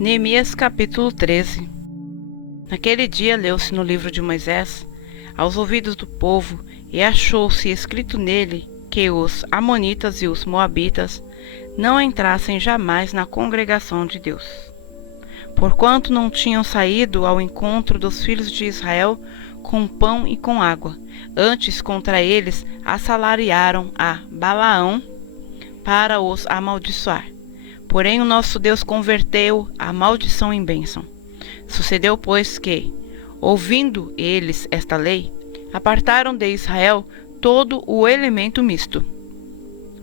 Neemias capítulo 13. Naquele dia leu-se no livro de Moisés, aos ouvidos do povo, e achou-se escrito nele que os amonitas e os moabitas não entrassem jamais na congregação de Deus, porquanto não tinham saído ao encontro dos filhos de Israel com pão e com água. Antes contra eles assalariaram a Balaão para os amaldiçoar. Porém o nosso Deus converteu a maldição em bênção. Sucedeu, pois, que, ouvindo eles esta lei, apartaram de Israel todo o elemento misto.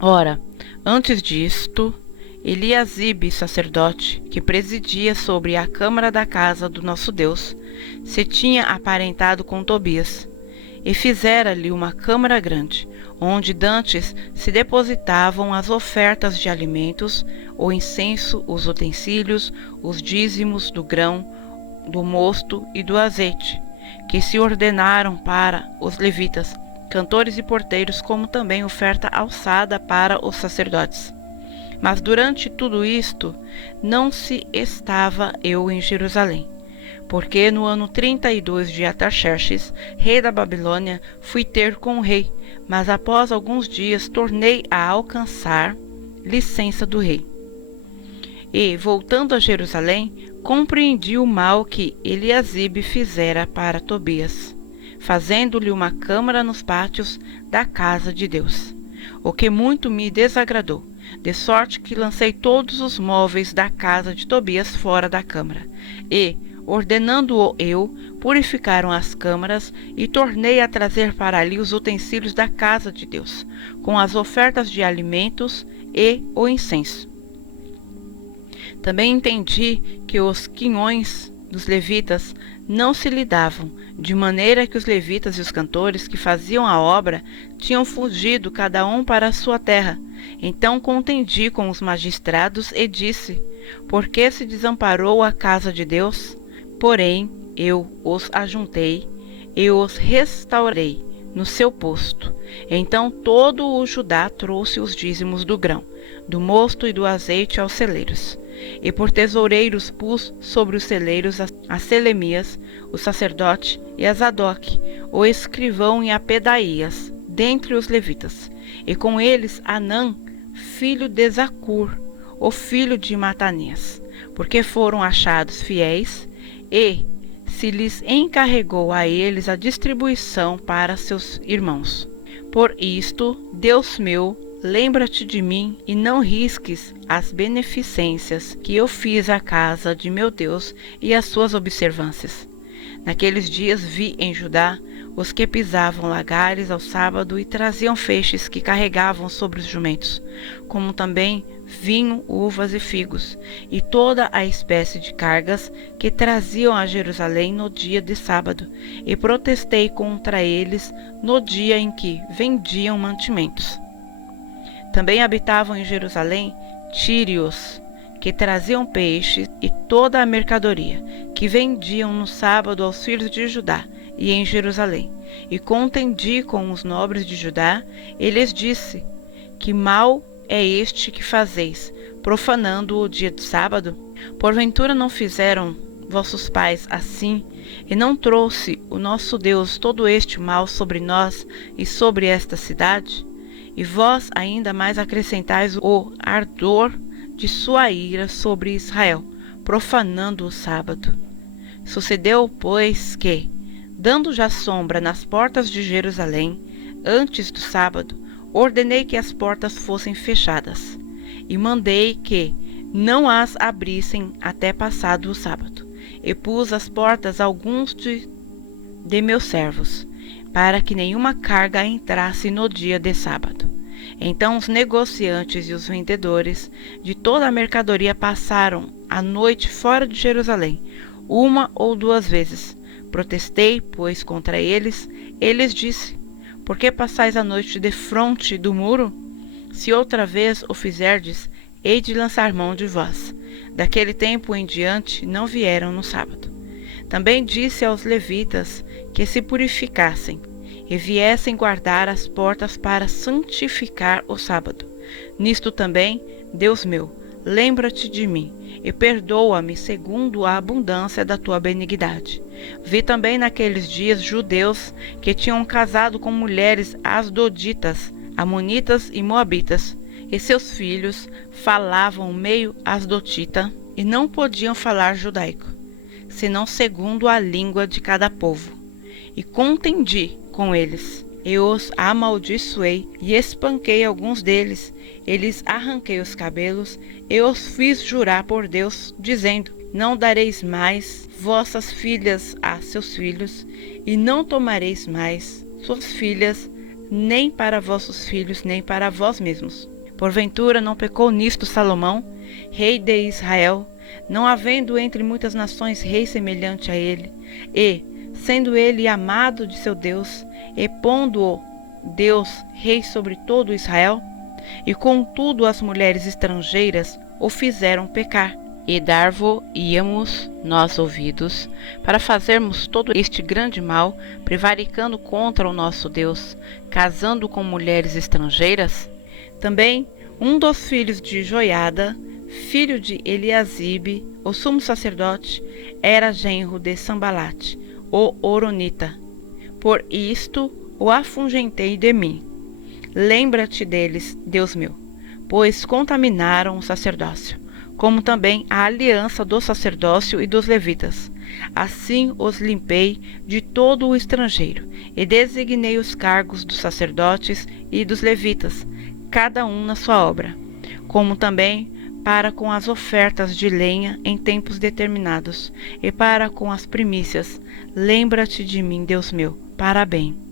Ora, antes disto, Eliasibe, sacerdote, que presidia sobre a câmara da casa do nosso Deus, se tinha aparentado com Tobias, e fizera-lhe uma câmara grande, onde dantes se depositavam as ofertas de alimentos, o incenso, os utensílios, os dízimos do grão, do mosto e do azeite, que se ordenaram para os levitas, cantores e porteiros, como também oferta alçada para os sacerdotes. Mas durante tudo isto, não se estava eu em Jerusalém, porque no ano 32 de Artaxerxes, rei da Babilônia, fui ter com o rei, mas após alguns dias tornei a alcançar licença do rei. E, voltando a Jerusalém, compreendi o mal que Eliasibe fizera para Tobias, fazendo-lhe uma câmara nos pátios da casa de Deus, o que muito me desagradou, de sorte que lancei todos os móveis da casa de Tobias fora da câmara, e, ordenando-o eu, purificaram as câmaras, e tornei a trazer para ali os utensílios da casa de Deus, com as ofertas de alimentos e o incenso. Também entendi que os quinhões dos levitas não se lhe davam, de maneira que os levitas e os cantores que faziam a obra tinham fugido cada um para a sua terra. Então contendi com os magistrados e disse: por que se desamparou a casa de Deus? Porém eu os ajuntei e os restaurei no seu posto. Então todo o Judá trouxe os dízimos do grão, do mosto e do azeite aos celeiros. E por tesoureiros pus sobre os celeiros a Selemias, o sacerdote, e a Zadoc, o escrivão, e a Pedaías, dentre os levitas, e com eles Anã, filho de Zacur, o filho de Matanias, porque foram achados fiéis, e se lhes encarregou a eles a distribuição para seus irmãos. Por isto, Deus meu, lembra-te de mim e não risques as beneficências que eu fiz à casa de meu Deus e as suas observâncias. Naqueles dias vi em Judá os que pisavam lagares ao sábado e traziam feixes que carregavam sobre os jumentos, como também vinho, uvas e figos, e toda a espécie de cargas que traziam a Jerusalém no dia de sábado, e protestei contra eles no dia em que vendiam mantimentos. Também habitavam em Jerusalém tírios, que traziam peixes e toda a mercadoria, que vendiam no sábado aos filhos de Judá e em Jerusalém. E contendi com os nobres de Judá, e lhes disse: que mal é este que fazeis, profanando o dia de sábado? Porventura não fizeram vossos pais assim, e não trouxe o nosso Deus todo este mal sobre nós e sobre esta cidade? E vós ainda mais acrescentais o ardor de sua ira sobre Israel, profanando o sábado. Sucedeu, pois, que, dando já sombra nas portas de Jerusalém, antes do sábado, ordenei que as portas fossem fechadas, e mandei que não as abrissem até passado o sábado, e pus as portas a alguns de meus servos, para que nenhuma carga entrasse no dia de sábado. Então os negociantes e os vendedores de toda a mercadoria passaram a noite fora de Jerusalém, uma ou duas vezes. Protestei, pois, contra eles, e lhes disse: por que passais a noite defronte do muro? Se outra vez o fizerdes, hei de lançar mão de vós. Daquele tempo em diante não vieram no sábado. Também disse aos levitas que se purificassem e viessem guardar as portas para santificar o sábado. Nisto também, Deus meu, lembra-te de mim e perdoa-me segundo a abundância da tua benignidade. Vi também naqueles dias judeus que tinham casado com mulheres asdoditas, amonitas e moabitas, e seus filhos falavam meio asdotita e não podiam falar judaico, senão segundo a língua de cada povo. E contendi com eles, e os amaldiçoei, e espanquei alguns deles, e lhes arranquei os cabelos, e os fiz jurar por Deus, dizendo: não dareis mais vossas filhas a seus filhos, e não tomareis mais suas filhas, nem para vossos filhos, nem para vós mesmos. Porventura não pecou nisto Salomão, rei de Israel, não havendo entre muitas nações rei semelhante a ele, e, sendo ele amado de seu Deus, e pondo-o Deus rei sobre todo Israel? E contudo as mulheres estrangeiras o fizeram pecar. E dar-vo-íamos nós ouvidos, para fazermos todo este grande mal, prevaricando contra o nosso Deus, casando com mulheres estrangeiras? Também um dos filhos de Joiada, filho de Eliasibe, o sumo sacerdote, era genro de Sambalate, o horonita. Por isto o afugentei de mim. Lembra-te deles, Deus meu, pois contaminaram o sacerdócio, como também a aliança do sacerdócio e dos levitas. Assim os limpei de todo o estrangeiro, e designei os cargos dos sacerdotes e dos levitas, cada um na sua obra, como também para com as ofertas de lenha em tempos determinados, e para com as primícias. Lembra-te de mim, Deus meu, para bem.